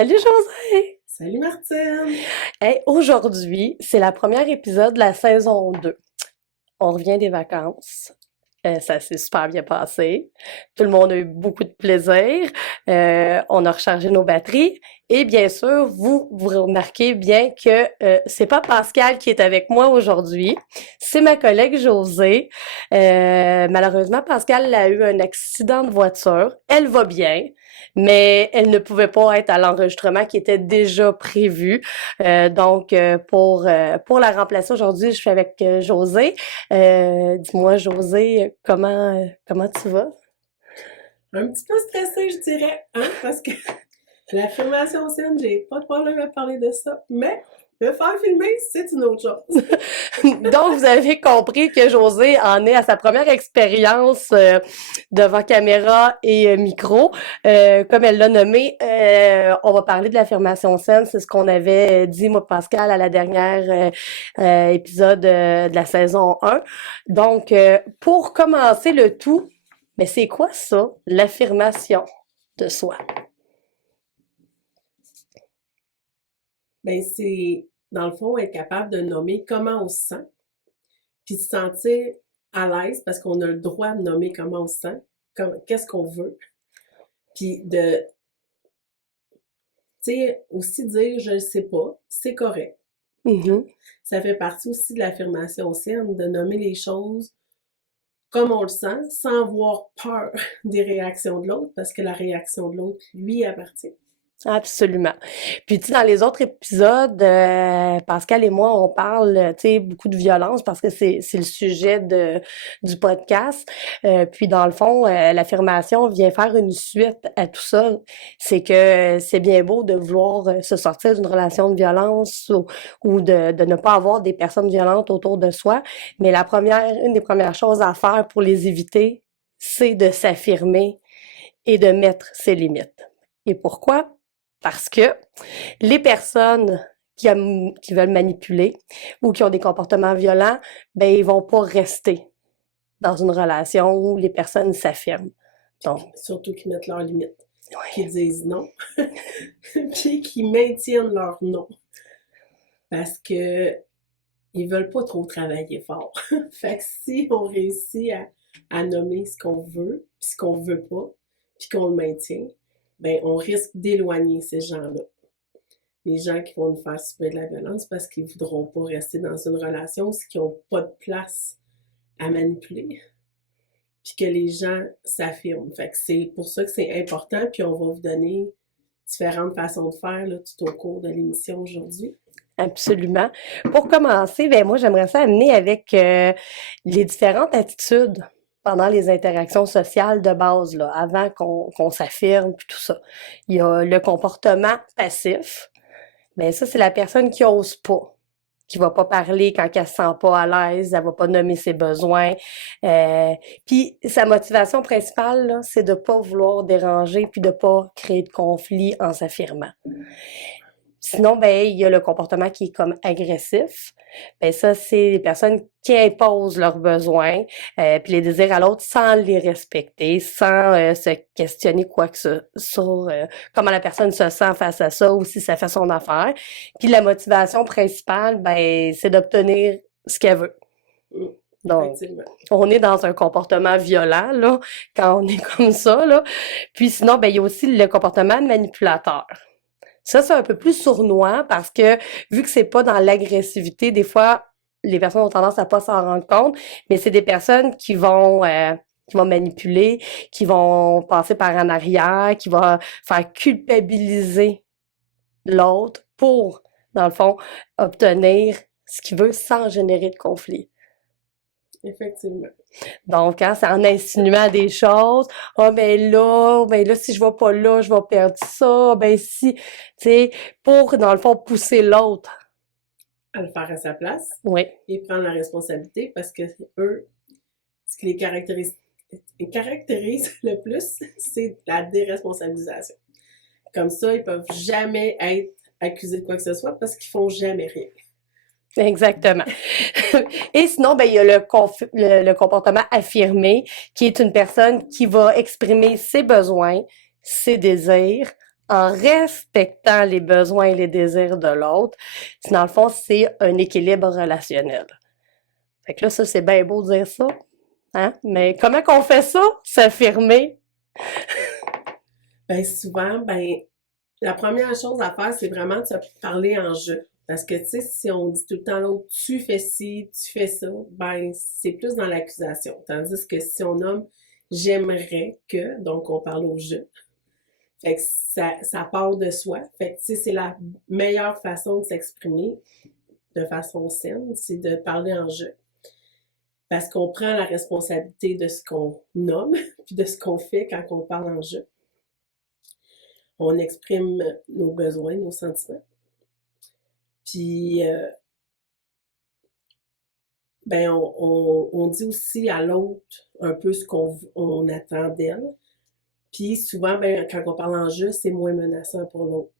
Salut José! Salut Martine! Hey, aujourd'hui, c'est la première épisode de la saison 2. On revient des vacances. Ça s'est super bien passé. Tout le monde a eu beaucoup de plaisir. On a rechargé nos batteries. Et bien sûr, vous remarquez bien que c'est pas Pascal qui est avec moi aujourd'hui, c'est ma collègue Josée. Malheureusement, Pascal a eu un accident de voiture. Elle va bien, mais elle ne pouvait pas être à l'enregistrement qui était déjà prévu. Donc, pour la remplacer aujourd'hui, je suis avec Josée. Dis-moi, José, comment tu vas? Un petit peu stressée, je dirais, hein, parce que l'affirmation ancienne, j'ai pas de problème à parler de ça, mais me faire filmer, c'est une autre chose. Donc, vous avez compris que José en est à sa première expérience devant caméra et micro. Comme elle l'a nommé, on va parler de l'affirmation saine. C'est ce qu'on avait dit, moi, Pascal, à la dernière épisode de la saison 1. Donc, pour commencer le tout, mais c'est quoi ça, l'affirmation de soi? Ben, c'est, dans le fond, être capable de nommer comment on se sent, puis se sentir à l'aise parce qu'on a le droit de nommer comment on se sent, qu'est-ce qu'on veut, puis de, tu sais, aussi dire je le sais pas, c'est correct. Mhm. Ça fait partie aussi de l'affirmation saine, de nommer les choses comme on le sent, sans avoir peur des réactions de l'autre, parce que la réaction de l'autre lui appartient. Absolument. Puis tu sais, dans les autres épisodes, Pascal et moi, on parle, tu sais, beaucoup de violence parce que c'est le sujet du podcast. Puis dans le fond, l'affirmation vient faire une suite à tout ça. C'est que c'est bien beau de vouloir se sortir d'une relation de violence ou de ne pas avoir des personnes violentes autour de soi. Mais une des premières choses à faire pour les éviter, c'est de s'affirmer et de mettre ses limites. Et pourquoi? Parce que les personnes qui veulent manipuler ou qui ont des comportements violents, ben ils vont pas rester dans une relation où les personnes s'affirment. Donc, Surtout qu'ils mettent leurs limites, ouais, qu'ils disent non, puis qu'ils maintiennent leur non. Parce que ils veulent pas trop travailler fort. Fait que si on réussit à nommer ce qu'on veut, puis ce qu'on veut pas, puis qu'on le maintient, ben on risque d'éloigner ces gens-là. Les gens qui vont nous faire subir de la violence parce qu'ils voudront pas rester dans une relation, c'est qu'ils n'ont pas de place à manipuler, puis que les gens s'affirment. Fait que c'est pour ça que c'est important, puis on va vous donner différentes façons de faire là, tout au cours de l'émission aujourd'hui. absolument. Pour commencer, ben moi j'aimerais ça amener avec les différentes attitudes pendant les interactions sociales de base là, avant qu'on s'affirme puis tout ça. Il y a le comportement passif. Ben ça c'est la personne qui ose pas, qui va pas parler quand elle se sent pas à l'aise, elle va pas nommer ses besoins. Puis sa motivation principale, là, c'est de pas vouloir déranger puis de pas créer de conflit en s'affirmant. Sinon, ben, il y a le comportement qui est comme agressif. Ben ça, c'est les personnes qui imposent leurs besoins, puis les désirs à l'autre sans les respecter, sans se questionner quoi que ce sur comment la personne se sent face à ça ou si ça fait son affaire. Puis la motivation principale, ben, c'est d'obtenir ce qu'elle veut. Donc, Effectivement. on est dans un comportement violent, là, quand on est comme ça, là. Puis sinon, ben, il y a aussi le comportement manipulateur. Ça, c'est un peu plus sournois parce que vu que c'est pas dans l'agressivité, des fois, les personnes ont tendance à pas s'en rendre compte, mais c'est des personnes qui vont manipuler, qui vont passer par en arrière, qui vont faire culpabiliser l'autre pour, dans le fond, obtenir ce qu'il veut sans générer de conflit. Effectivement. Donc, hein, c'est en insinuant des choses. Ah, ben là, si je vais pas là, je vais perdre ça. Ben, si, tu sais, pour, dans le fond, pousser l'autre. À le faire à sa place Oui, et prendre la responsabilité parce que eux, ce qui les caractérise le plus, c'est la déresponsabilisation. Comme ça, ils peuvent jamais être accusés de quoi que ce soit parce qu'ils font jamais rien. exactement. Et sinon, ben, il y a le comportement affirmé, qui est une personne qui va exprimer ses besoins, ses désirs, en respectant les besoins et les désirs de l'autre. Dans le fond, c'est un équilibre relationnel. Fait que là, ça, c'est bien beau de dire ça, hein? Mais comment qu'on fait ça? S'affirmer. Ben souvent, la première chose à faire, c'est vraiment de se parler en jeu. Parce que, tu sais, si on dit tout le temps à l'autre, tu fais ci, tu fais ça, c'est plus dans l'accusation. Tandis que si on nomme, j'aimerais que, donc on parle au jeu. Fait que ça part de soi. Fait que, tu sais, c'est la meilleure façon de s'exprimer de façon saine, c'est de parler en jeu. Parce qu'on prend la responsabilité de ce qu'on nomme, puis de ce qu'on fait quand on parle en jeu. On exprime nos besoins, nos sentiments. Puis, on dit aussi à l'autre un peu ce qu'on attend d'elle. Puis souvent, quand on parle en jeu, c'est moins menaçant pour l'autre.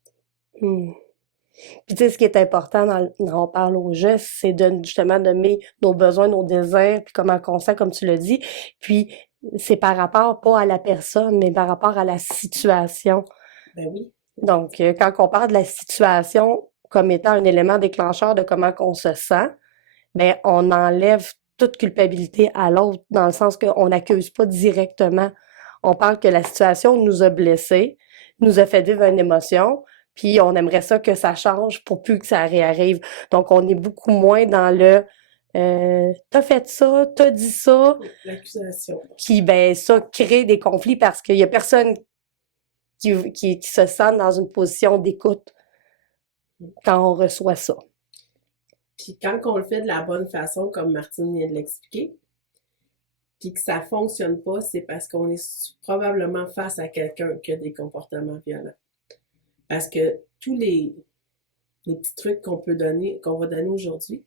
Puis tu sais, ce qui est important quand on parle au geste, c'est justement nommer nos besoins, nos désirs, puis comment on sent, comme tu l'as dit. Puis c'est par rapport, pas à la personne, mais par rapport à la situation. Ben oui. Donc, quand on parle de la situation comme étant un élément déclencheur de comment on se sent, ben on enlève toute culpabilité à l'autre, dans le sens qu'on n'accuse pas directement. On parle que la situation nous a blessés, nous a fait vivre une émotion, puis on aimerait ça que ça change pour plus que ça réarrive. Donc, on est beaucoup moins dans le t'as fait ça, t'as dit ça. L'accusation. Qui, ça crée des conflits parce qu'il y a personne qui se sent dans une position d'écoute quand on reçoit ça. Puis quand on le fait de la bonne façon, comme Martine vient de l'expliquer, puis que ça fonctionne pas, c'est parce qu'on est probablement face à quelqu'un qui a des comportements violents. Parce que tous les petits trucs qu'on va donner aujourd'hui,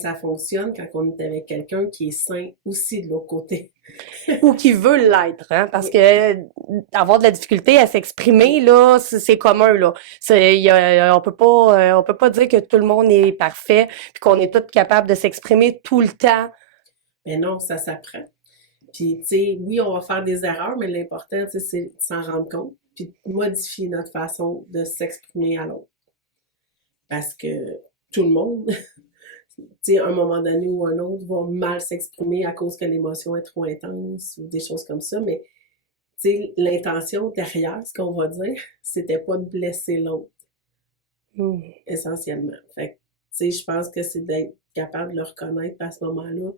ça fonctionne quand on est avec quelqu'un qui est sain aussi de l'autre côté. Ou qui veut l'être, hein, parce que avoir de la difficulté à s'exprimer, là, c'est commun, là. On peut pas dire que tout le monde est parfait, puis qu'on est tous capables de s'exprimer tout le temps. Mais non, ça s'apprend. Puis, tu sais, oui, on va faire des erreurs, mais l'important, tu sais, c'est de s'en rendre compte, puis de modifier notre façon de s'exprimer à l'autre. Parce que tout le monde, tu sais, à un moment donné ou un autre, va mal s'exprimer à cause que l'émotion est trop intense ou des choses comme ça, mais tu sais, l'intention derrière, ce qu'on va dire, c'était pas de blesser l'autre, essentiellement. Fait que, tu sais, je pense que c'est d'être capable de le reconnaître à ce moment-là,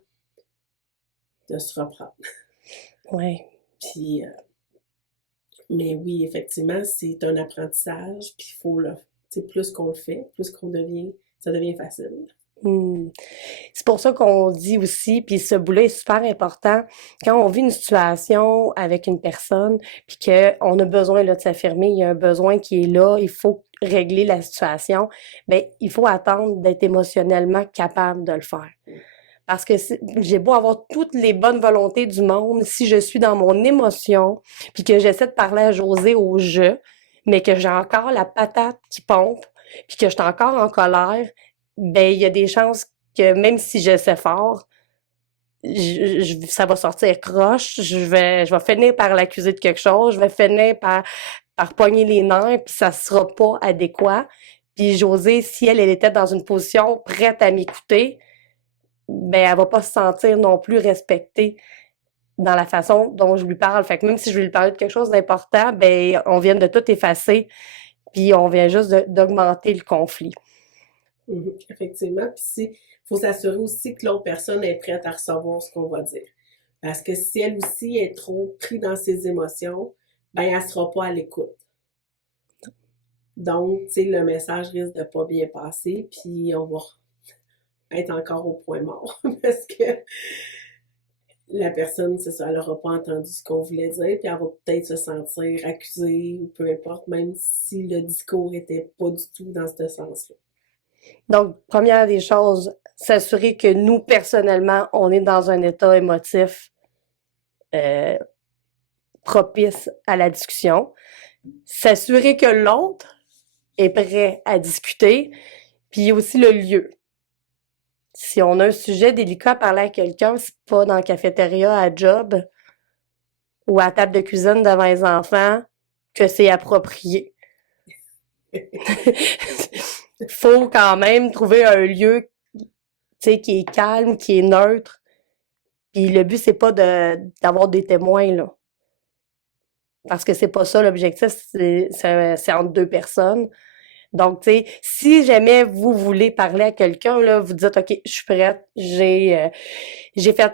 de se reprendre. Oui. Puis, mais oui, effectivement, c'est un apprentissage, puis il faut le, tu sais, plus qu'on le fait, plus ça devient facile. C'est pour ça qu'on dit aussi, puis ce bout-là est super important, quand on vit une situation avec une personne, puis qu'on a besoin là, de s'affirmer, il y a un besoin qui est là, il faut régler la situation, il faut attendre d'être émotionnellement capable de le faire. Parce que j'ai beau avoir toutes les bonnes volontés du monde, si je suis dans mon émotion, puis que j'essaie de parler à Josée au jeu, mais que j'ai encore la patate qui pompe, puis que je suis encore en colère, il y a des chances que même si je sais fort, ça va sortir croche, je vais finir par l'accuser de quelque chose, je vais finir par pogner les nerfs, puis ça sera pas adéquat. Puis Josée, si elle était dans une position prête à m'écouter, elle va pas se sentir non plus respectée dans la façon dont je lui parle. Fait que même si je vais lui parler de quelque chose d'important, on vient de tout effacer, puis on vient juste d'augmenter le conflit. Effectivement. Puis il faut s'assurer aussi que l'autre personne est prête à recevoir ce qu'on va dire. Parce que si elle aussi est trop prise dans ses émotions, elle ne sera pas à l'écoute. Donc, tu sais, le message risque de pas bien passer, puis on va être encore au point mort. Parce que la personne, c'est ça, elle n'aura pas entendu ce qu'on voulait dire, puis elle va peut-être se sentir accusée, ou peu importe, même si le discours n'était pas du tout dans ce sens-là. Donc, première des choses, s'assurer que nous, personnellement, on est dans un état émotif propice à la discussion. S'assurer que l'autre est prêt à discuter, puis aussi le lieu. Si on a un sujet délicat à parler à quelqu'un, c'est pas dans la cafétéria à job ou à la table de cuisine devant les enfants que c'est approprié. Faut quand même trouver un lieu, tu sais, qui est calme, qui est neutre. Puis le but, c'est pas d'avoir des témoins, là. Parce que c'est pas ça l'objectif, c'est entre deux personnes. Donc, tu sais, si jamais vous voulez parler à quelqu'un, là, vous dites, OK, je suis prête, j'ai fait,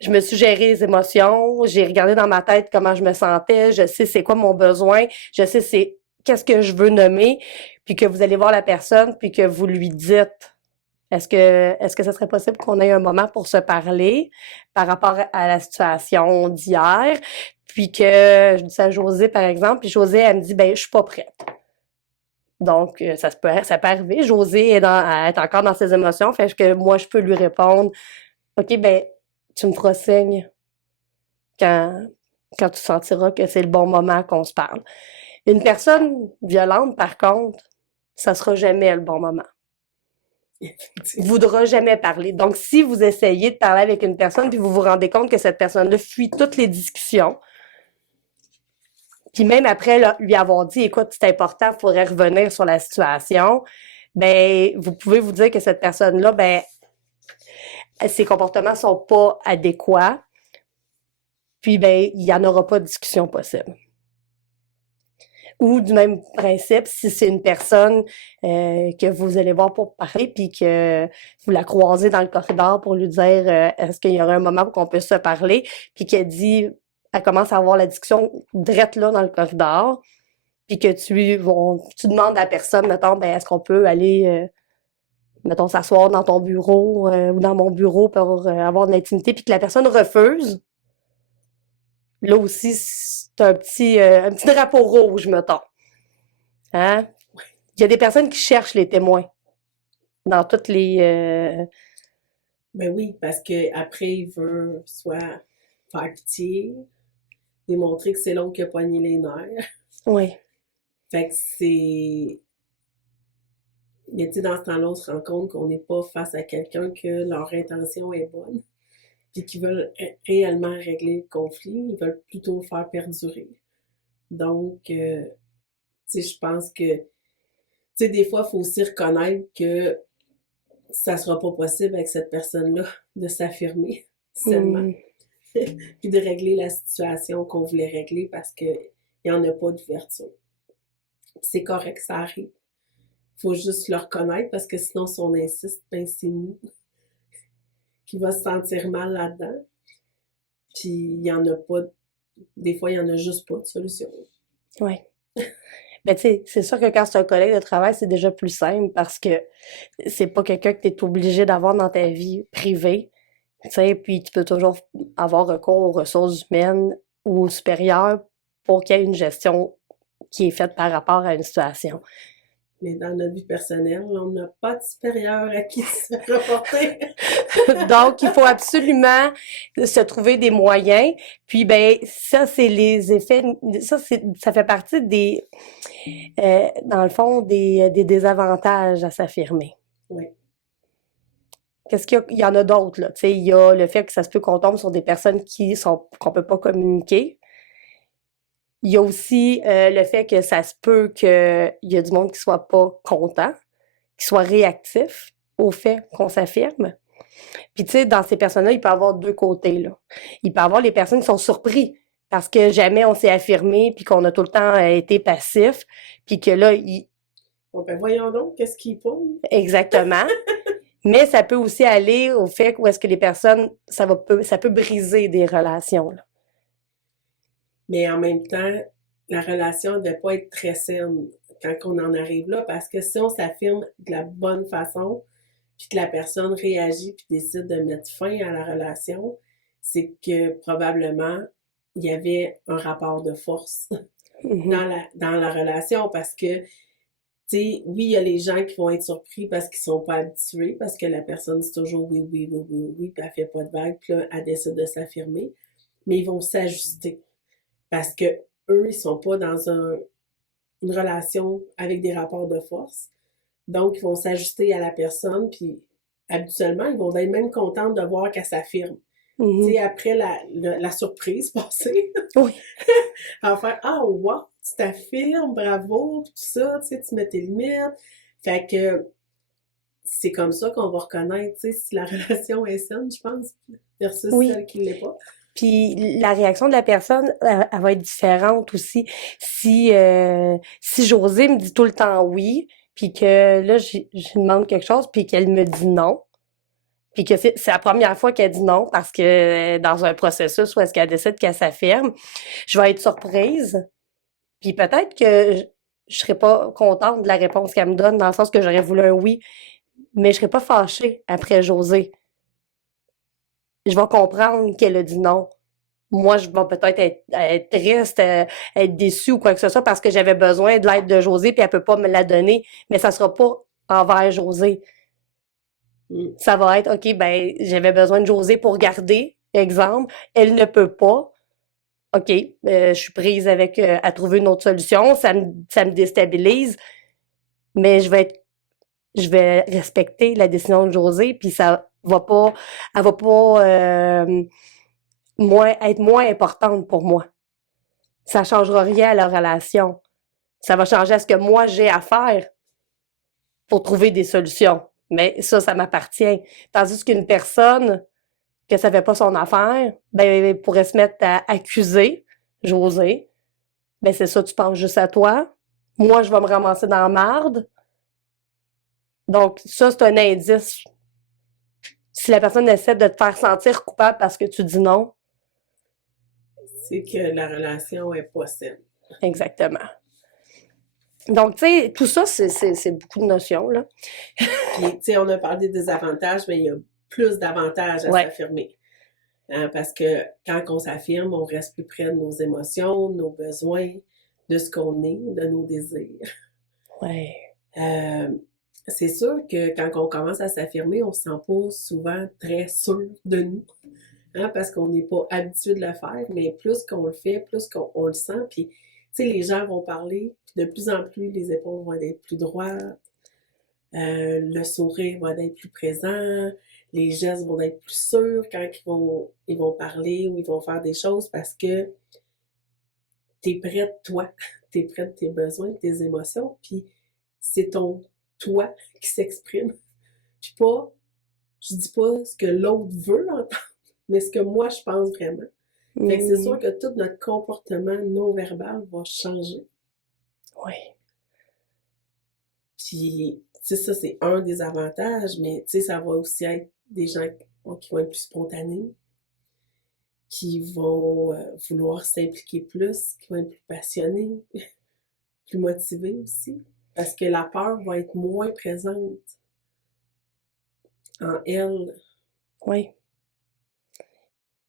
je me suis géré les émotions, j'ai regardé dans ma tête comment je me sentais, je sais c'est quoi mon besoin, je sais c'est qu'est-ce que je veux nommer, puis que vous allez voir la personne, puis que vous lui dites, est-ce que ça serait possible qu'on ait un moment pour se parler par rapport à la situation d'hier, puis que je dis ça à Josée, par exemple, puis Josée, elle me dit, ben, je suis pas prête. Donc, ça peut arriver. Josée elle est encore dans ses émotions, fait que moi, je peux lui répondre, OK, ben, tu me feras signe quand, quand tu sentiras que c'est le bon moment qu'on se parle. Une personne violente, par contre, ça sera jamais le bon moment. Voudra jamais parler. Donc, si vous essayez de parler avec une personne puis vous vous rendez compte que cette personne-là fuit toutes les discussions, puis même après là, lui avoir dit, écoute, c'est important, il faudrait revenir sur la situation, ben, vous pouvez vous dire que cette personne-là, ben, ses comportements sont pas adéquats, puis ben, il y en aura pas de discussion possible. Ou du même principe, si c'est une personne que vous allez voir pour parler, puis que vous la croisez dans le corridor pour lui dire est-ce qu'il y aurait un moment pour qu'on puisse se parler, puis qu'elle dit, elle commence à avoir la discussion drette là dans le corridor, puis que tu demandes à la personne, mettons, ben est-ce qu'on peut aller, mettons, s'asseoir dans ton bureau ou dans mon bureau pour avoir de l'intimité, puis que la personne refuse. Là aussi, c'est un petit drapeau rouge, mettons. Hein? Il y a des personnes qui cherchent les témoins dans toutes les... Ben oui, parce que après il veut soit faire pitié, démontrer que c'est l'autre qui a pogné les nerfs. Oui. Fait que c'est... Mais tu sais, dans ce temps-là, on se rend compte qu'on n'est pas face à quelqu'un que leur intention est bonne, puis qu'ils veulent réellement régler le conflit, ils veulent plutôt le faire perdurer. Donc, tu sais, je pense que, tu sais, des fois, il faut aussi reconnaître que ça sera pas possible avec cette personne-là de s'affirmer seulement, puis de régler la situation qu'on voulait régler parce qu'il n'y en a pas d'ouverture. C'est correct, ça arrive. Faut juste le reconnaître parce que sinon, si on insiste, ben c'est nous qui va se sentir mal là-dedans. Puis il n'y en a pas, des fois, il n'y en a juste pas de solution. Oui. Ben, tu sais, c'est sûr que quand c'est un collègue de travail, c'est déjà plus simple parce que c'est pas quelqu'un que tu es obligé d'avoir dans ta vie privée. Tu sais, puis tu peux toujours avoir recours aux ressources humaines ou aux supérieurs pour qu'il y ait une gestion qui est faite par rapport à une situation. Mais dans notre vie personnelle, on n'a pas de supérieur à qui se reporter. Donc, il faut absolument se trouver des moyens. Puis, ben, ça, c'est les effets, ça fait partie dans le fond, des désavantages à s'affirmer. Oui. Qu'est-ce il y en a d'autres, là? Tu sais, il y a le fait que ça se peut qu'on tombe sur des personnes qu'on peut pas communiquer. Il y a aussi le fait que ça se peut qu'il y a du monde qui soit pas content, qui soit réactif au fait qu'on s'affirme. Puis tu sais, dans ces personnes-là, il peut y avoir deux côtés, là. Il peut y avoir les personnes qui sont surpris parce que jamais on s'est affirmé puis qu'on a tout le temps été passif puis que là, Bon, ben voyons donc, qu'est-ce qu'il faut? Exactement. Mais ça peut aussi aller au fait où est-ce que les personnes, ça peut briser des relations, là. Mais en même temps, la relation ne devait pas être très saine quand on en arrive là, parce que si on s'affirme de la bonne façon, puis que la personne réagit puis décide de mettre fin à la relation, c'est que probablement il y avait un rapport de force dans la relation parce que, tu sais, oui, il y a les gens qui vont être surpris parce qu'ils sont pas habitués, parce que la personne dit toujours oui, oui, oui, oui, oui, puis elle fait pas de vague, puis là, elle décide de s'affirmer, mais ils vont s'ajuster parce que eux, ils sont pas dans une relation avec des rapports de force. Donc, ils vont s'ajuster à la personne, puis habituellement, ils vont être même contents de voir qu'elle s'affirme. Tu sais, après la surprise passée, Oui. elle va faire « Ah, wow! » tu t'affirmes, bravo, tout ça, tu sais, tu mets tes limites. Fait que c'est comme ça qu'on va reconnaître, tu sais, si la relation est saine, je pense, versus Oui. celle qui l'est pas. Puis la réaction de la personne, elle va être différente aussi. Si Josée me dit tout le temps oui, puis que là, je lui demande quelque chose, puis qu'elle me dit non, puis que c'est la première fois qu'elle dit non, parce que dans un processus où est-ce qu'elle décide qu'elle s'affirme, je vais être surprise. Puis peut-être que je serais pas contente de la réponse qu'elle me donne, dans le sens que j'aurais voulu un oui, mais je serais pas fâchée après Josée. Je vais comprendre qu'elle a dit non. Moi, je vais peut-être être triste, être déçue ou quoi que ce soit parce que j'avais besoin de l'aide de Josée puis elle peut pas me la donner, mais ça sera pas envers Josée. Mm. Ça va être, OK, ben, j'avais besoin de Josée pour garder, exemple, elle ne peut pas. OK, je suis prise avec, à trouver une autre solution, ça me déstabilise, mais je vais respecter la décision de Josée puis elle va pas, être moins importante pour moi. Ça changera rien à la relation. Ça va changer à ce que moi j'ai à faire pour trouver des solutions. Mais ça m'appartient. Tandis qu'une personne que ça fait pas son affaire, ben, elle pourrait se mettre à accuser, José. Ben, c'est ça, tu penses juste à toi. Moi, je vais me ramasser dans la marde. Donc, ça, c'est un indice. Si la personne essaie de te faire sentir coupable parce que tu dis non, C'est que la relation est pas saine. exactement. Donc, tu sais, tout ça, c'est beaucoup de notions, là. Puis, tu sais, on a parlé des avantages, mais il y a plus d'avantages à Ouais. s'affirmer. Hein, parce que quand on s'affirme, on reste plus près de nos émotions, de nos besoins, de ce qu'on est, de nos désirs. Ouais. C'est sûr que quand on commence à s'affirmer, on se sent pas souvent très sûr de nous. Hein, parce qu'on n'est pas habitué de le faire, mais plus qu'on le fait, plus qu'on le sent. Puis, tu sais, les gens vont parler, puis de plus en plus, les épaules vont être plus droites, le sourire va être plus présent, les gestes vont être plus sûrs quand ils vont parler ou ils vont faire des choses parce que t'es prête, toi, t'es prête de tes besoins, de tes émotions, puis c'est ton toi qui s'exprime. Puis pas, je dis pas ce que l'autre veut entendre, mais ce que moi je pense vraiment. Fait que c'est sûr que tout notre comportement non-verbal va changer. Oui. Puis, tu sais, ça, c'est un des avantages, mais tu sais, ça va aussi être des gens qui vont être plus spontanés, qui vont vouloir s'impliquer plus, qui vont être plus passionnés, plus motivés aussi. Parce que la peur va être moins présente en elle. Oui.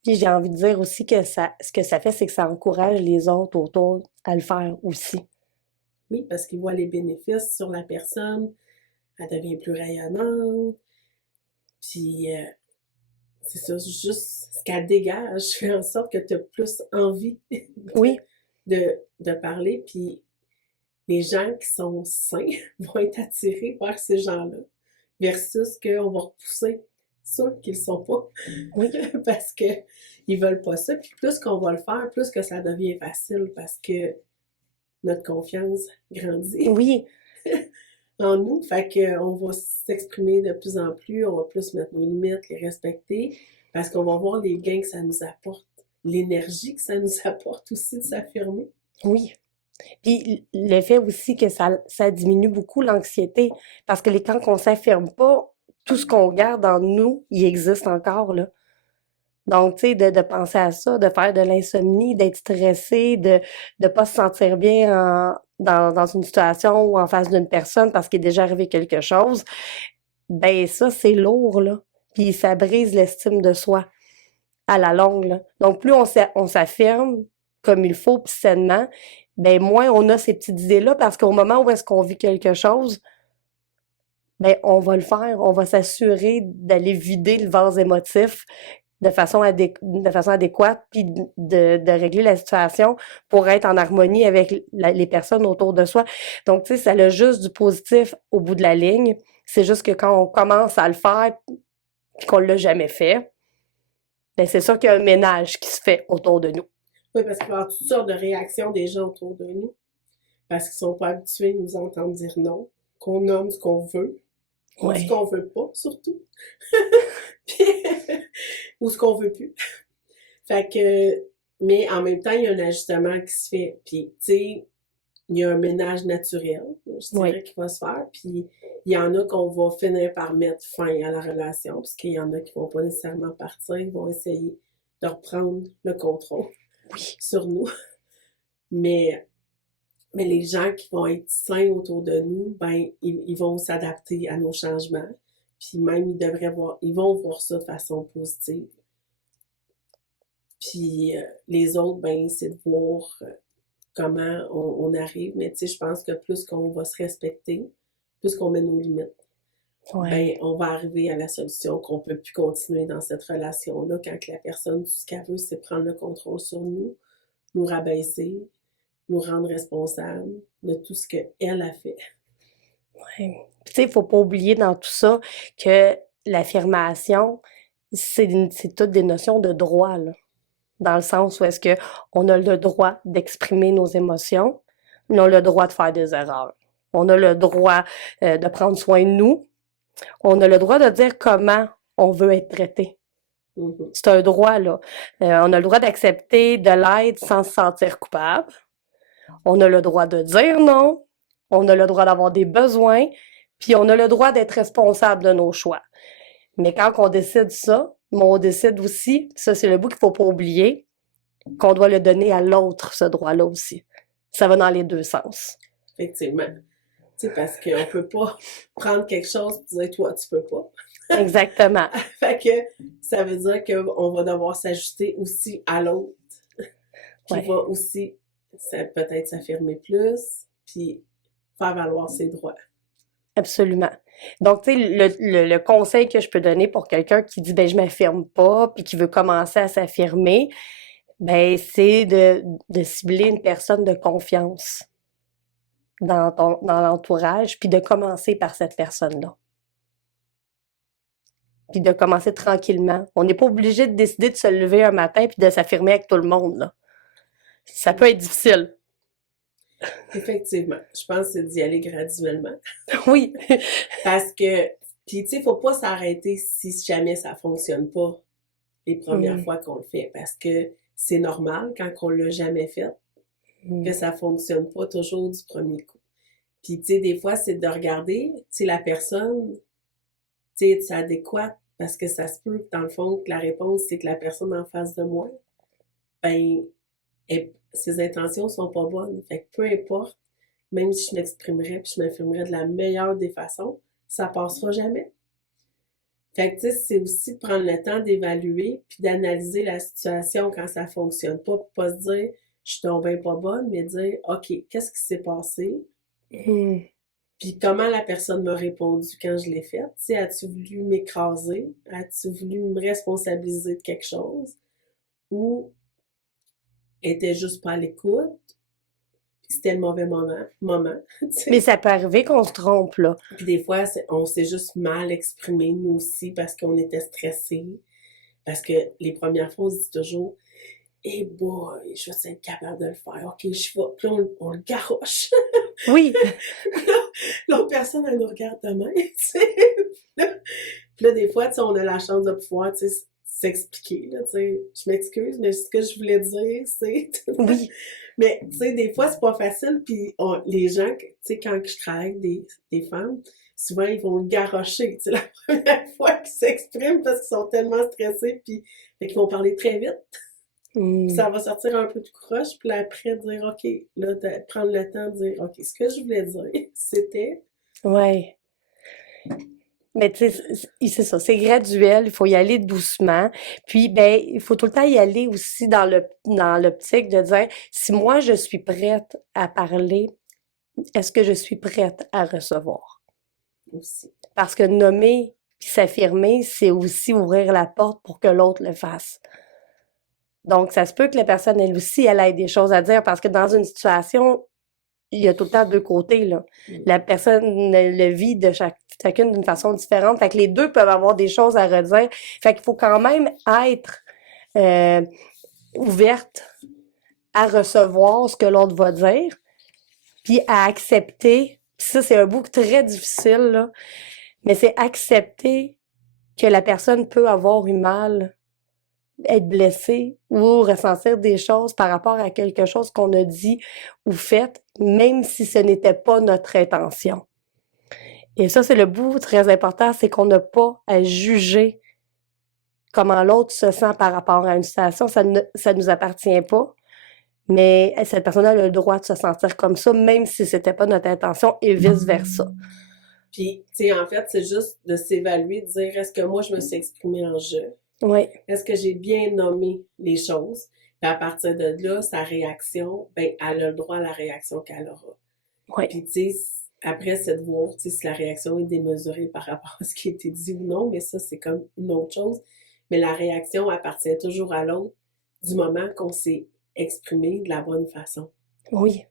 Puis j'ai envie de dire aussi que ce que ça fait, c'est que ça encourage les autres autour à le faire aussi. Oui, parce qu'ils voient les bénéfices sur la personne, elle devient plus rayonnante, puis c'est ça, juste ce qu'elle dégage fait en sorte que tu as plus envie Oui. de parler, puis les gens qui sont sains vont être attirés vers ces gens-là, versus qu'on va repousser ceux qui ne le sont pas, Oui. parce qu'ils veulent pas ça, puis plus qu'on va le faire, plus que ça devient facile, parce que notre confiance grandit Oui. en nous, fait qu'on va s'exprimer de plus en plus, on va plus mettre nos limites, les respecter, parce qu'on va voir les gains que ça nous apporte, l'énergie que ça nous apporte aussi de s'affirmer. Oui. Puis le fait aussi que ça diminue beaucoup l'anxiété. Parce que quand on s'affirme pas, tout ce qu'on garde en nous, il existe encore, là. Donc, tu sais, de penser à ça, de faire de l'insomnie, d'être stressé, de pas se sentir bien dans une situation ou en face d'une personne parce qu'il est déjà arrivé quelque chose, ben ça, c'est lourd, là. Puis ça brise l'estime de soi à la longue, là. Donc, plus on s'affirme comme il faut, puis sainement, ben moins on a ces petites idées-là parce qu'au moment où est-ce qu'on vit quelque chose, ben on va le faire, on va s'assurer d'aller vider le vase émotif de façon adéquate, puis de régler la situation pour être en harmonie avec les personnes autour de soi. Donc, tu sais, ça a juste du positif au bout de la ligne. C'est juste que quand on commence à le faire, puis qu'on l'a jamais fait, ben c'est sûr qu'il y a un ménage qui se fait autour de nous. Oui, parce qu'il va y avoir toutes sortes de réactions des gens autour de nous. parce qu'ils sont pas habitués de nous entendre dire non, qu'on nomme ce qu'on veut, ou ce Ouais. qu'on veut pas, surtout, Puis- ou ce qu'on veut plus. Fait que, mais en même temps, il y a un ajustement qui se fait. Puis, tu sais, il y a un ménage naturel, je Oui. dirais, qui va se faire. Puis, il y en a qu'on va finir par mettre fin à la relation, parce qu'il y en a qui vont pas nécessairement partir, ils vont essayer de reprendre le contrôle Oui. sur nous. Mais les gens qui vont être sains autour de nous, ben, ils vont s'adapter à nos changements. Puis même, ils vont voir ça de façon positive. Puis les autres, ben, c'est de voir comment on arrive. Mais tu sais, je pense que plus qu'on va se respecter, plus qu'on met nos limites, Ouais. ben, on va arriver à la solution qu'on peut plus continuer dans cette relation-là quand la personne, tout ce qu'elle veut, c'est prendre le contrôle sur nous rabaisser, nous rendre responsables de tout ce qu'elle a fait. Ouais. Puis, tu sais, il faut pas oublier dans tout ça que l'affirmation, c'est toutes des notions de droit, là. Dans le sens où est-ce que on a le droit d'exprimer nos émotions, mais on a le droit de faire des erreurs. On a le droit de prendre soin de nous. On a le droit de dire comment on veut être traité. Mhm. C'est un droit, là. On a le droit d'accepter de l'aide sans se sentir coupable. On a le droit de dire non. On a le droit d'avoir des besoins. Puis on a le droit d'être responsable de nos choix. Mais quand on décide ça, on décide aussi, ça c'est le bout qu'il faut pas oublier, qu'on doit le donner à l'autre, ce droit-là aussi. Ça va dans les deux sens. Effectivement. Tu sais, parce qu'on peut pas prendre quelque chose et dire, toi, tu peux pas. Exactement. Fait que ça veut dire qu'on va devoir s'ajuster aussi à l'autre, qui Ouais. va aussi peut-être s'affirmer plus, puis faire valoir ses droits. Absolument. Donc, tu sais, le conseil que je peux donner pour quelqu'un qui dit, ben, je m'affirme pas, puis qui veut commencer à s'affirmer, ben, c'est de cibler une personne de confiance dans l'entourage, puis de commencer par cette personne-là. Puis de commencer tranquillement. On n'est pas obligé de décider de se lever un matin puis de s'affirmer avec tout le monde, là. Ça peut être difficile. Effectivement. Je pense que c'est d'y aller graduellement. Oui. Parce que, puis tu sais, faut pas s'arrêter si jamais ça fonctionne pas les premières fois qu'on le fait. Parce que c'est normal quand on l'a jamais fait, que ça fonctionne pas toujours du premier coup. Puis, tu sais, des fois, c'est de regarder, tu sais, la personne, tu sais, c'est adéquat, parce que ça se peut que, dans le fond, que la réponse, c'est que la personne en face de moi, ben, ses intentions sont pas bonnes. Fait que peu importe, même si je m'exprimerais puis je m'affirmerais de la meilleure des façons, ça passera jamais. Fait que, tu sais, c'est aussi de prendre le temps d'évaluer puis d'analyser la situation quand ça fonctionne pas, puis pas se dire, je suis tombée pas bonne, mais dire, OK, qu'est-ce qui s'est passé? Puis comment la personne m'a répondu quand je l'ai fait? Tu sais, as-tu voulu m'écraser? As-tu voulu me responsabiliser de quelque chose? Ou était juste pas à l'écoute? Puis c'était le mauvais moment, tu sais. Mais ça peut arriver qu'on se trompe, là. Puis des fois, on s'est juste mal exprimé, nous aussi, parce qu'on était stressés. Parce que les premières fois, on se dit toujours, eh boy, je vais être capable de le faire. OK, je vais. Puis on le garoche. Oui. L'autre personne, elle nous regarde de même, tu sais. Puis là, des fois, tu sais, on a la chance de pouvoir, tu sais, s'expliquer, là, tu sais. Je m'excuse, mais ce que je voulais dire, c'est... Oui. Mais, tu sais, des fois, c'est pas facile, puis les gens, tu sais, quand je travaille avec des femmes, souvent, ils vont le garrocher, tu sais, la première fois qu'ils s'expriment parce qu'ils sont tellement stressés, puis fait qu'ils vont parler très vite. Puis ça va sortir un peu de croche, puis là, après, dire, OK, là, prendre le temps de dire, OK, ce que je voulais dire, c'était... Ouais. Mais tu sais, c'est ça, c'est graduel, il faut y aller doucement. Puis, ben, il faut tout le temps y aller aussi dans l'optique de dire, si moi, je suis prête à parler, est-ce que je suis prête à recevoir? Aussi. Parce que nommer puis s'affirmer, c'est aussi ouvrir la porte pour que l'autre le fasse. Donc, ça se peut que la personne, elle aussi, elle ait des choses à dire parce que dans une situation, il y a tout le temps deux côtés, là. La personne le vit de chacune d'une façon différente. Fait que les deux peuvent avoir des choses à redire. Fait qu'il faut quand même être ouverte à recevoir ce que l'autre va dire. puis à accepter, puis ça, c'est un bout très difficile, là, mais c'est accepter que la personne peut avoir eu mal, être blessée ou ressentir des choses par rapport à quelque chose qu'on a dit ou fait, même si ce n'était pas notre intention. Et ça, c'est le bout très important, c'est qu'on n'a pas à juger comment l'autre se sent par rapport à une situation. Ça ne nous appartient pas. Mais cette personne-là a le droit de se sentir comme ça, même si c'était pas notre intention, et vice-versa. Puis, tu sais, en fait, c'est juste de s'évaluer, de dire, est-ce que moi, je me suis exprimée en je? Oui. Est-ce que j'ai bien nommé les choses? Puis à partir de là, sa réaction, ben, elle a le droit à la réaction qu'elle aura. Oui. Puis, tu sais, après, c'est de voir, tu sais, si la réaction est démesurée par rapport à ce qui a été dit ou non, mais ça, c'est comme une autre chose. Mais la réaction appartient toujours à l'autre du moment qu'on s'est exprimé de la bonne façon. Oui.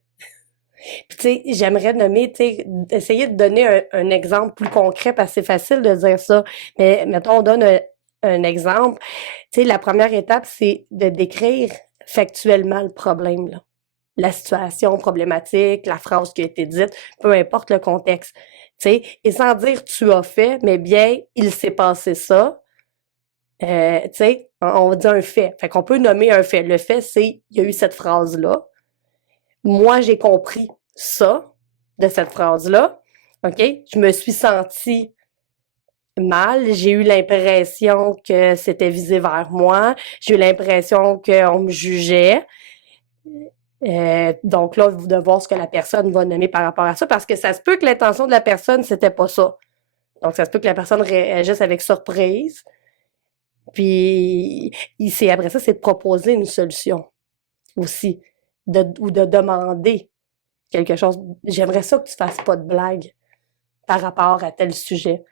Puis, tu sais, j'aimerais nommer, tu sais, essayer de donner un exemple plus concret parce que c'est facile de dire ça. Mais mettons, on donne un exemple. Tu sais, la première étape, c'est de décrire factuellement le problème, là. La situation problématique, la phrase qui a été dite, peu importe le contexte. Tu sais, et sans dire tu as fait, mais bien, il s'est passé ça. Tu sais, on dit un fait. Fait qu'on peut nommer un fait. Le fait, c'est, il y a eu cette phrase-là. Moi, j'ai compris ça, de cette phrase-là. OK? Je me suis sentie mal. J'ai eu l'impression que c'était visé vers moi. J'ai eu l'impression qu'on me jugeait. Donc là, de voir ce que la personne va nommer par rapport à ça, parce que ça se peut que l'intention de la personne, c'était pas ça. Donc, ça se peut que la personne réagisse avec surprise. Puis, c'est après ça, c'est de proposer une solution aussi, ou de demander quelque chose. J'aimerais ça que tu fasses pas de blague par rapport à tel sujet.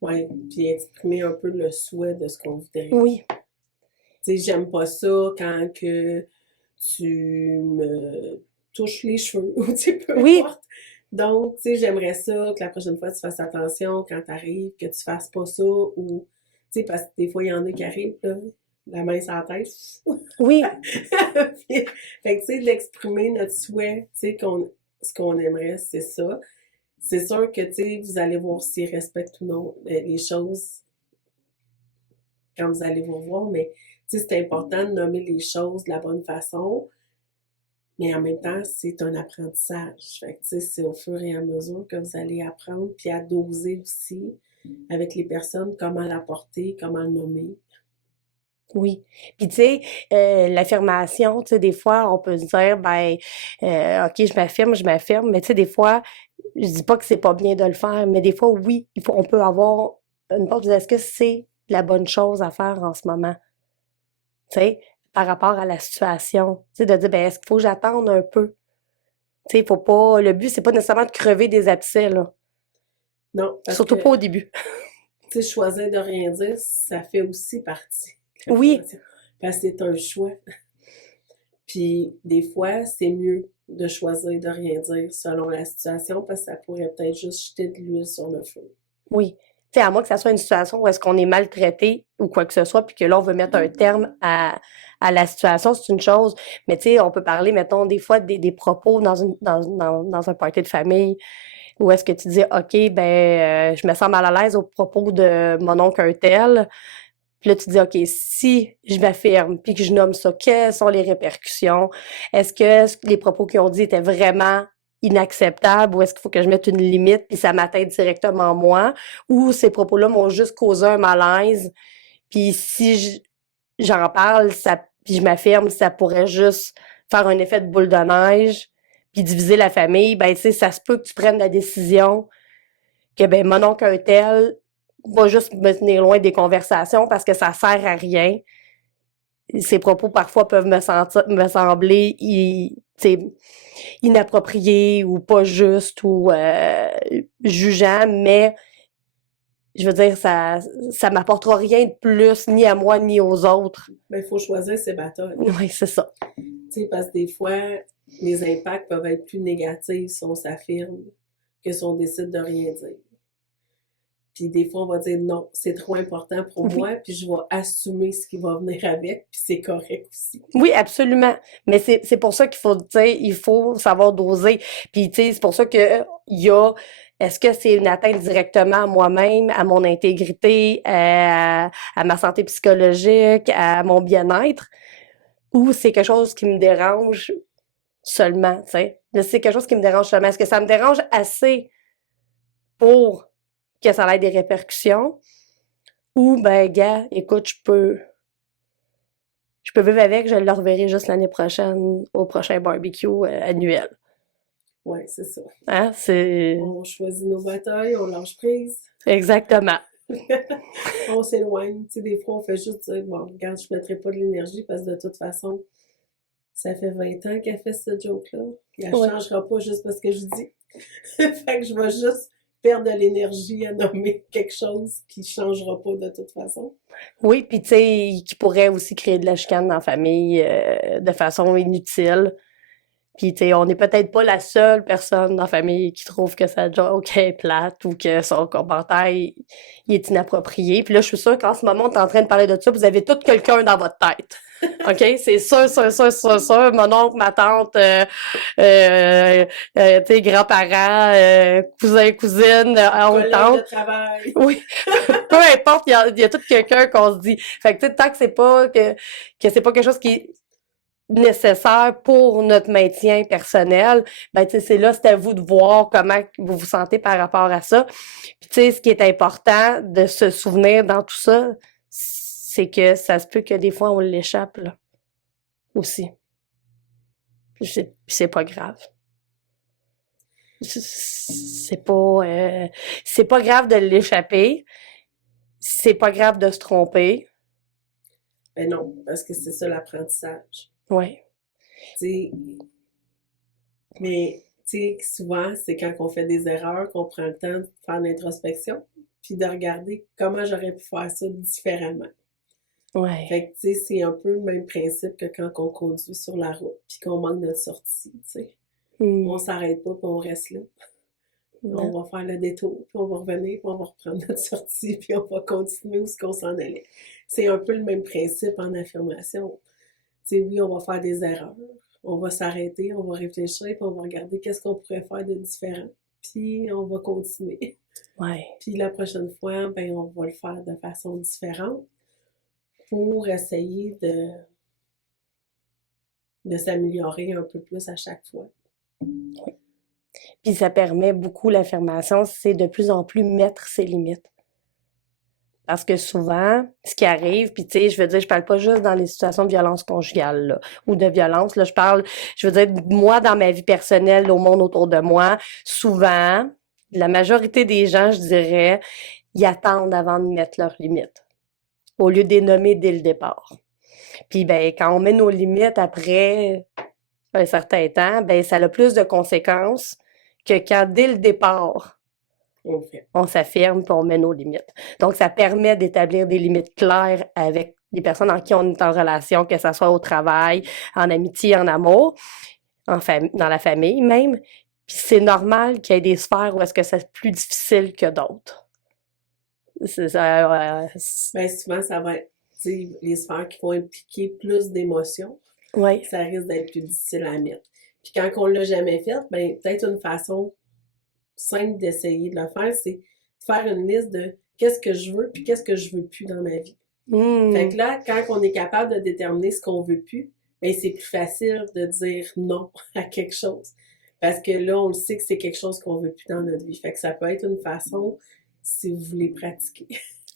Oui, puis exprimer un peu le souhait de ce qu'on voudrait. Oui. Tu sais, j'aime pas ça quand que tu me touches les cheveux, ou tu sais, peu Oui. importe. Donc, tu sais, j'aimerais ça que la prochaine fois, tu fasses attention quand t'arrives, que tu fasses pas ça, ou, tu sais, parce que des fois, il y en a qui arrivent, là, la main sur la tête. Oui. Fait que, tu sais, d'exprimer notre souhait, tu sais, ce qu'on aimerait, c'est ça. C'est sûr que, tu sais, vous allez voir s'ils respectent ou non les choses quand vous allez vous voir, mais, tu sais, c'est important de nommer les choses de la bonne façon, mais en même temps, c'est un apprentissage. Fait que, tu sais, c'est au fur et à mesure que vous allez apprendre, puis à doser aussi avec les personnes, comment l'apporter, comment le nommer. Oui. Puis tu sais, l'affirmation, tu sais, des fois, on peut se dire, ben, OK, je m'affirme, mais tu sais, des fois, je dis pas que c'est pas bien de le faire, mais des fois, oui, on peut avoir une pause. Est-ce que c'est la bonne chose à faire en ce moment? Tu sais, par rapport à la situation. Tu sais, de dire, ben, est-ce qu'il faut que j'attende un peu? Tu sais, faut pas, le but, c'est pas nécessairement de crever des abcès, là. Non, parce Surtout que, pas au début. tu sais, choisir de rien dire, ça fait aussi partie de Oui, l'affirmation. Parce que c'est un choix. Puis des fois, c'est mieux de choisir de rien dire selon la situation parce que ça pourrait peut-être juste jeter de l'huile sur le feu. oui. Tu sais, à moins que ça soit une situation où est-ce qu'on est maltraité ou quoi que ce soit, puis que là, on veut mettre un terme à la situation, c'est une chose. Mais tu sais, on peut parler, mettons, des fois des propos dans un party de famille où est-ce que tu dis, OK, ben, je me sens mal à l'aise au propos de mon oncle un tel. Puis là, tu dis, OK, si je m'affirme puis que je nomme ça, quelles sont les répercussions? Est-ce que les propos qu'ils ont dit étaient vraiment inacceptables ou est-ce qu'il faut que je mette une limite puis ça m'atteint directement moi? Ou ces propos-là m'ont juste causé un malaise puis si j'en parle, puis je m'affirme, ça pourrait juste faire un effet de boule de neige puis diviser la famille. Ben, tu sais, ça se peut que tu prennes la décision que, ben, mon oncle un tel va juste me tenir loin des conversations parce que ça sert à rien. Ces propos parfois peuvent me sembler inappropriés ou pas justes ou jugeants, mais je veux dire, ça m'apportera rien de plus ni à moi ni aux autres. Mais il faut choisir ses batailles. Oui, c'est ça. Tu sais, parce que des fois, les impacts peuvent être plus négatifs si on s'affirme que si on décide de rien dire. Puis des fois, on va dire non, c'est trop important pour Oui. moi, puis je vais assumer ce qui va venir avec, puis c'est correct aussi. Oui, absolument. Mais c'est pour ça qu'il faut, tu sais, il faut savoir doser. Puis, tu sais, c'est pour ça que il y a, est-ce que c'est une atteinte directement à moi-même, à mon intégrité, à ma santé psychologique, à mon bien-être, ou c'est quelque chose qui me dérange seulement, tu sais? Là, c'est quelque chose qui me dérange seulement. Est-ce que ça me dérange assez pour que ça ait des répercussions? Ou, ben, gars, écoute, je peux vivre avec, je le reverrai juste l'année prochaine au prochain barbecue annuel. Ouais, c'est ça. Hein? C'est On choisit nos batailles, on lâche prise, exactement. on s'éloigne. Tu sais, des fois, on fait juste dire, bon, regarde, je mettrai pas de l'énergie parce que de toute façon, ça fait 20 ans qu'elle fait ce joke-là. Elle Ouais. changera pas juste parce que je dis. Fait que je vais juste perdre de l'énergie à nommer quelque chose qui changera pas de toute façon. Oui, puis tu sais, qui pourrait aussi créer de la chicane dans la famille de façon inutile. Puis tu sais, on n'est peut-être pas la seule personne dans la famille qui trouve que sa joke est plate ou que son commentaire il est inapproprié. Puis là, je suis sûre qu'en ce moment, on est en train de parler de ça, vous avez tout quelqu'un dans votre tête. OK? C'est sûr, sûr, sûr, sûr, sûr. Mon oncle, ma tante, tu sais, grands-parents, cousins, cousines, oncle, Collègue de tante. travail. Oui, peu importe, il y a tout quelqu'un qu'on se dit. Fait que tu sais, tant que c'est pas quelque chose qui est nécessaire pour notre maintien personnel, ben tu sais, c'est à vous de voir comment vous vous sentez par rapport à ça. Puis tu sais, ce qui est important de se souvenir dans tout ça, c'est que ça se peut que des fois on l'échappe là aussi. C'est pas grave. C'est pas c'est pas grave de l'échapper. C'est pas grave de se tromper. Ben non, parce que c'est ça l'apprentissage. Ouais. Tu sais, mais tu sais, souvent, c'est quand on fait des erreurs qu'on prend le temps de faire l'introspection, puis de regarder comment j'aurais pu faire ça différemment. Ouais. Fait que, tu sais, c'est un peu le même principe que quand on conduit sur la route, puis qu'on manque notre sortie, tu sais. Mm. On s'arrête pas, puis on reste là. On va faire le détour, puis on va revenir, puis on va reprendre notre sortie, puis on va continuer où ce qu'on s'en allait. C'est un peu le même principe en affirmation. Tu sais, oui, on va faire des erreurs, on va s'arrêter, on va réfléchir, puis on va regarder qu'est-ce qu'on pourrait faire de différent, puis on va continuer. Ouais. Puis la prochaine fois, ben, on va le faire de façon différente pour essayer de s'améliorer un peu plus à chaque fois. Puis ça permet beaucoup l'affirmation, c'est de plus en plus mettre ses limites. Parce que souvent, ce qui arrive, puis tu sais, je veux dire, je parle pas juste dans les situations de violence conjugale, là, ou de violence, là, je veux dire, moi, dans ma vie personnelle, au monde autour de moi, souvent, la majorité des gens, je dirais, ils attendent avant de mettre leurs limites, au lieu de les nommer dès le départ. Puis ben, quand on met nos limites après un certain temps, ben, ça a plus de conséquences que quand, dès le départ, On fait. on s'affirme puis on met nos limites. Donc, ça permet d'établir des limites claires avec les personnes en qui on est en relation, que ce soit au travail, en amitié, en amour, dans la famille même. Puis c'est normal qu'il y ait des sphères où est-ce que c'est plus difficile que d'autres. C'est ça. Ben, souvent, ça va être, tu sais, les sphères qui vont impliquer plus d'émotions, Oui. ça risque d'être plus difficile à mettre. Puis quand on l'a jamais fait, ben, peut-être une façon simple d'essayer de le faire, c'est de faire une liste de qu'est-ce que je veux puis qu'est-ce que je veux plus dans ma vie. Fait que là, quand on est capable de déterminer ce qu'on veut plus, ben c'est plus facile de dire non à quelque chose. Parce que là, on le sait que c'est quelque chose qu'on veut plus dans notre vie. Fait que ça peut être une façon, si vous voulez pratiquer,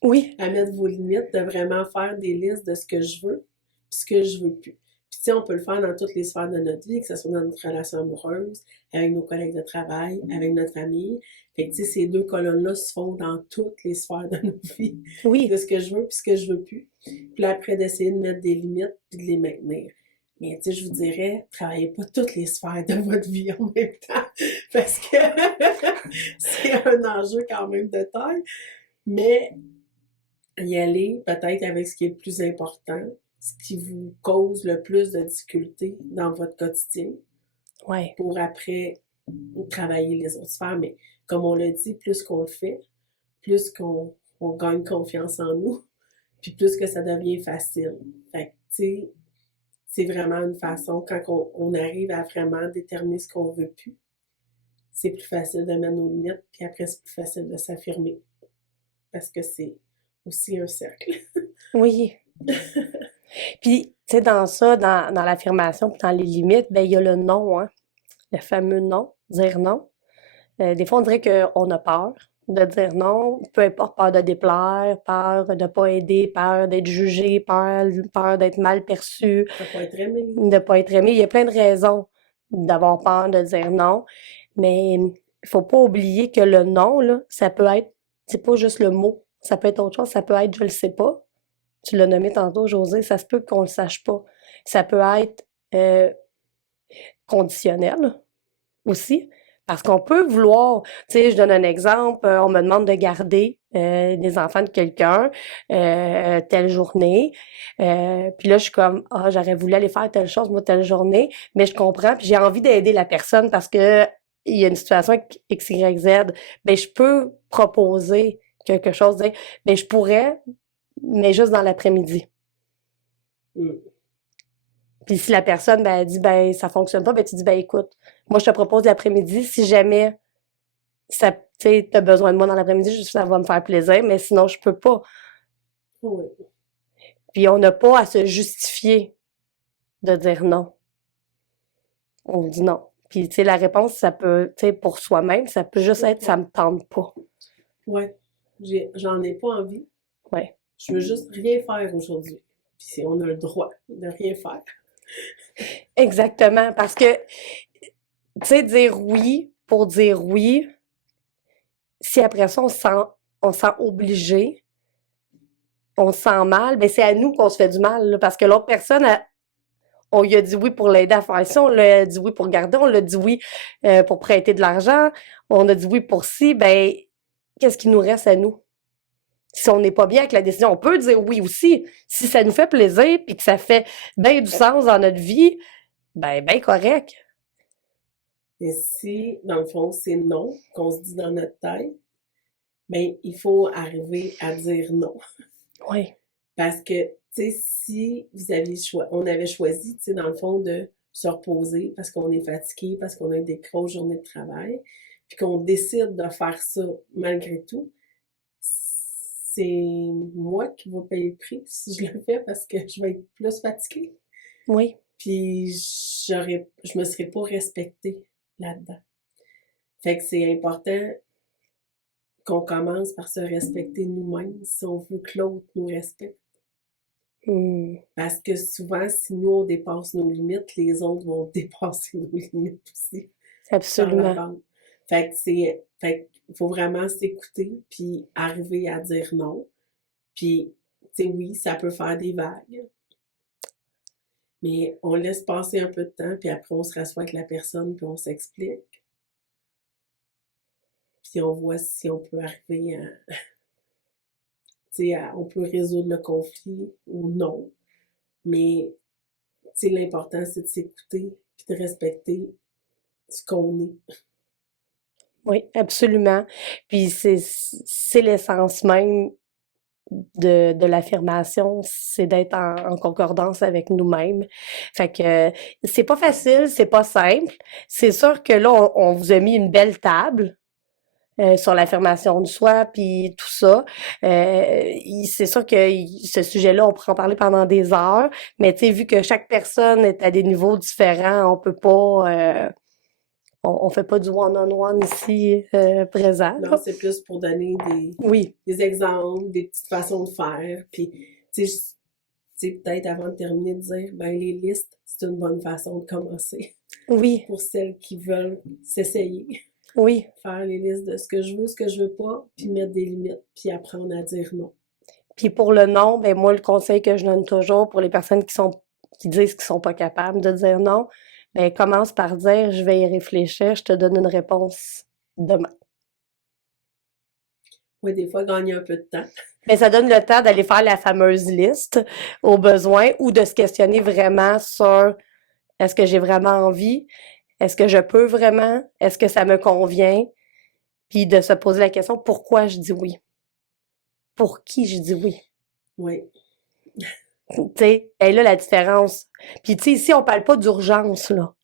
Oui. à mettre vos limites, de vraiment faire des listes de ce que je veux puis ce que je veux plus. Puis tu sais, on peut le faire dans toutes les sphères de notre vie, que ce soit dans notre relation amoureuse, avec nos collègues de travail, avec notre famille. Fait que tu sais, ces deux colonnes-là se font dans toutes les sphères de notre vie, Oui. de ce que je veux puis ce que je veux plus. Puis là, après, d'essayer de mettre des limites puis de les maintenir. Mais tu sais, je vous dirais, travaillez pas toutes les sphères de votre vie en même temps, parce que c'est un enjeu quand même de taille. Mais y aller peut-être avec ce qui est le plus important, ce qui vous cause le plus de difficultés dans votre quotidien, Ouais. pour après travailler les autres sphères. Mais comme on l'a dit, plus qu'on le fait, plus qu'on gagne confiance en nous, puis plus que ça devient facile. Fait que, tu sais, c'est vraiment une façon, quand on arrive à vraiment déterminer ce qu'on veut plus, c'est plus facile de mettre nos limites, puis après, c'est plus facile de s'affirmer. Parce que c'est aussi un cercle. Oui. Puis, tu sais, dans ça, dans l'affirmation, puis dans les limites, ben il y a le non, hein. Le fameux non, dire non. Des fois, on dirait qu'on a peur de dire non, peu importe, peur de déplaire, peur de pas aider, peur d'être jugé, peur d'être mal perçu, Ça peut être aimé. de pas être aimé. Il y a plein de raisons d'avoir peur de dire non, mais il faut pas oublier que le non, là, ça peut être, c'est pas juste le mot, ça peut être autre chose, ça peut être je le sais pas. Tu l'as nommé tantôt, José, ça se peut qu'on le sache pas. Ça peut être conditionnel aussi. Parce qu'on peut vouloir, tu sais, je donne un exemple, on me demande de garder des enfants de quelqu'un telle journée, puis là je suis comme ah j'aurais voulu aller faire telle chose moi telle journée, mais je comprends puis j'ai envie d'aider la personne parce que il y a une situation X, Y, Z, ben je peux proposer quelque chose, dire ben je pourrais, mais juste dans l'après-midi. Mm. Puis si la personne ben elle dit ben ça fonctionne pas, ben tu dis ben écoute, moi je te propose l'après-midi si jamais ça tu sais t'as besoin de moi dans l'après-midi, ça va me faire plaisir, mais sinon je peux pas. Oui. Puis on n'a pas à se justifier de dire non. On dit non. Puis tu sais la réponse ça peut tu sais pour soi-même, ça peut juste être ça me tente pas. Ouais. J'en ai pas envie. Ouais. Je veux juste rien faire aujourd'hui. Puis on a le droit de rien faire. Exactement parce que tu sais dire oui pour dire oui, si après ça on se sent obligé, on se sent mal, ben c'est à nous qu'on se fait du mal là, parce que l'autre personne on lui a dit oui pour l'aider à faire ça, on lui a dit oui pour garder, on lui a dit oui pour prêter de l'argent, on a dit oui pour ci, ben qu'est-ce qui nous reste à nous? Si on n'est pas bien avec la décision, on peut dire oui aussi. Si ça nous fait plaisir puis que ça fait bien du sens dans notre vie, ben correct. Et si, dans le fond, c'est non qu'on se dit dans notre tête, ben il faut arriver à dire non. Oui. Parce que, tu sais, si on avait choisi, tu sais, dans le fond, de se reposer parce qu'on est fatigué, parce qu'on a eu des grosses journées de travail, puis qu'on décide de faire ça malgré tout, c'est moi qui vais payer le prix si je le fais parce que je vais être plus fatiguée. Oui. Puis je me serais pas respectée là-dedans. Fait que c'est important qu'on commence par se respecter nous-mêmes si on veut que l'autre nous respecte. Hmm. Parce que souvent, si nous, on dépasse nos limites, les autres vont dépasser nos limites aussi par la Absolument. bande. Fait qu'il faut vraiment s'écouter puis arriver à dire non. Puis, tu sais, oui, ça peut faire des vagues, mais on laisse passer un peu de temps, puis après, on se rassoit avec la personne, puis on s'explique. Puis on voit si on peut arriver à, tu sais, on peut résoudre le conflit ou non. Mais, tu sais, l'important, c'est de s'écouter puis de respecter ce qu'on est. Oui, absolument. Puis c'est l'essence même de l'affirmation, c'est d'être en concordance avec nous-mêmes. Fait que c'est pas facile, c'est pas simple. C'est sûr que là, on vous a mis une belle table sur l'affirmation de soi, puis tout ça. C'est sûr que ce sujet-là, on pourrait en parler pendant des heures, mais tu sais, vu que chaque personne est à des niveaux différents, on peut pas... on fait pas du one-on-one ici présent, Non, là. c'est plus pour donner Oui, des exemples, des petites façons de faire. Puis, tu sais, peut-être avant de terminer, de dire, ben, les listes, c'est une bonne façon de commencer oui, pour celles qui veulent s'essayer. oui. Faire les listes de ce que je veux pas, puis mettre des limites, puis apprendre à dire non. Puis pour le non, ben moi, le conseil que je donne toujours pour les personnes qui disent qu'ils sont pas capables de dire non, ben commence par dire je vais y réfléchir, je te donne une réponse demain. Oui, des fois, gagner un peu de temps. Mais ça donne le temps d'aller faire la fameuse liste au besoin ou de se questionner vraiment sur est-ce que j'ai vraiment envie? Est-ce que je peux vraiment? Est-ce que ça me convient? Puis de se poser la question pourquoi je dis oui. pour qui je dis oui. Oui. Tu sais, et là, la différence. Puis, tu sais, ici, on parle pas d'urgence, là.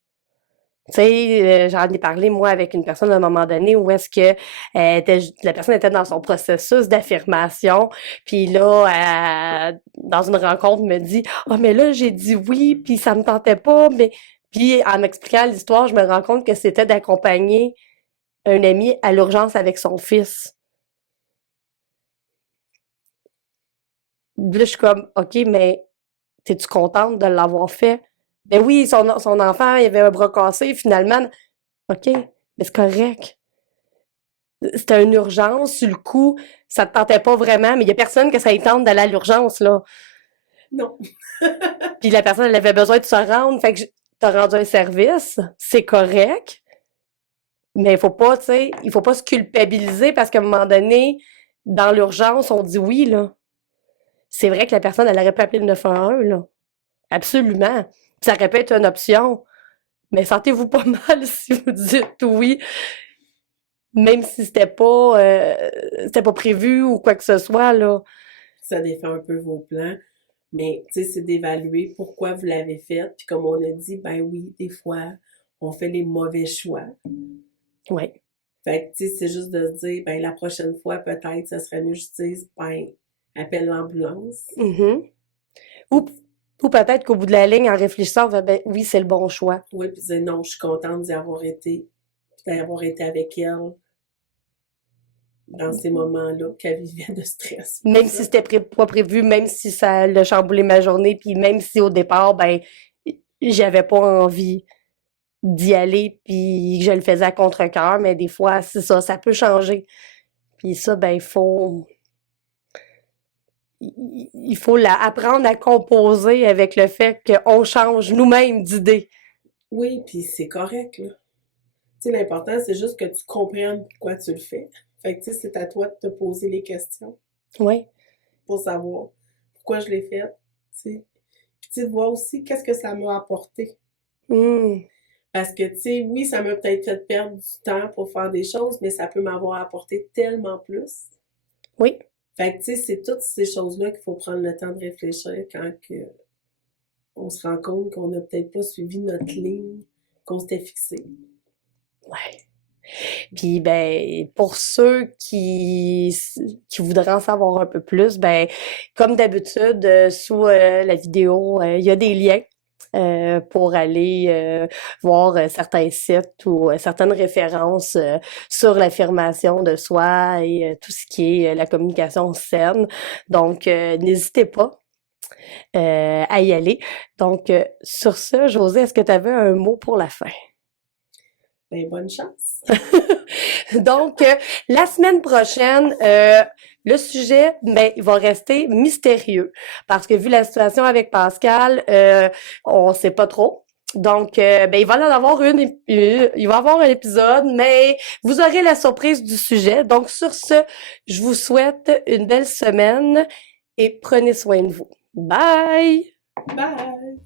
Tu sais, j'en ai parlé, moi, avec une personne à un moment donné où est-ce que la personne était dans son processus d'affirmation, puis là, dans une rencontre, me dit « Ah, mais là, j'ai dit oui, puis ça me tentait pas, mais... » Puis, en m'expliquant l'histoire, je me rends compte que c'était d'accompagner un ami à l'urgence avec son fils. Là, je suis comme « OK, mais t'es-tu contente de l'avoir fait? » Ben oui, son enfant, il avait un bras cassé, finalement. OK, mais c'est correct. C'était une urgence, sur le coup, ça te tentait pas vraiment, mais il y a personne que ça y tente d'aller à l'urgence, là. Non. Puis la personne, elle avait besoin de se rendre, fait que t'as rendu un service, c'est correct, mais il faut pas, tu sais, il faut pas se culpabiliser parce qu'à un moment donné, dans l'urgence, on dit oui, là. C'est vrai que la personne, elle aurait pu appeler le 911, là. Absolument. Ça aurait pu être une option. Mais sentez-vous pas mal si vous dites oui, même si c'était pas prévu ou quoi que ce soit, là. Ça défait un peu vos plans. Mais, tu sais, c'est d'évaluer pourquoi vous l'avez fait. Puis comme on a dit, ben oui, des fois, on fait les mauvais choix. Ouais. Fait que, tu sais, c'est juste de se dire, ben la prochaine fois, peut-être, ça serait mieux que je dise, ben, appelle l'ambulance. Mhm. Ou, ou peut-être qu'au bout de la ligne, en réfléchissant, on va, ben oui, c'est le bon choix. Oui, puis dire, non, je suis contente d'y avoir été, puis d'avoir été avec elle dans ces moments-là, qu'elle vivait de stress. Même si c'était pas prévu, même si ça l'a chamboulé ma journée, puis même si au départ, ben, j'avais pas envie d'y aller, puis que je le faisais à contre-cœur, mais des fois, c'est ça, ça peut changer. Puis ça, ben, il faut apprendre à composer avec le fait qu'on change nous-mêmes d'idée. Oui, puis c'est correct, là. Tu sais, l'important, c'est juste que tu comprennes pourquoi tu le fais. Fait que, tu sais, c'est à toi de te poser les questions Oui. pour savoir pourquoi je l'ai fait, tu sais. Puis, tu sais, de voir aussi qu'est-ce que ça m'a apporté. Mm. Parce que, tu sais, oui, ça m'a peut-être fait perdre du temps pour faire des choses, mais ça peut m'avoir apporté tellement plus. Oui. Fait que, tu sais, c'est toutes ces choses-là qu'il faut prendre le temps de réfléchir quand on se rend compte qu'on n'a peut-être pas suivi notre ligne qu'on s'était fixée. Ouais. Puis ben pour ceux qui voudraient en savoir un peu plus, ben comme d'habitude sous la vidéo, il y a des liens pour aller voir certains sites ou certaines références sur l'affirmation de soi et tout ce qui est la communication saine. Donc n'hésitez pas à y aller. Donc sur ce, Josée, est-ce que tu avais un mot pour la fin? Ben, bonne chance! Donc, la semaine prochaine, le sujet, ben, il va rester mystérieux parce que vu la situation avec Pascal, on sait pas trop. Donc, ben, il va en avoir il va y avoir un épisode, mais vous aurez la surprise du sujet. Donc, sur ce, je vous souhaite une belle semaine et prenez soin de vous. Bye! Bye!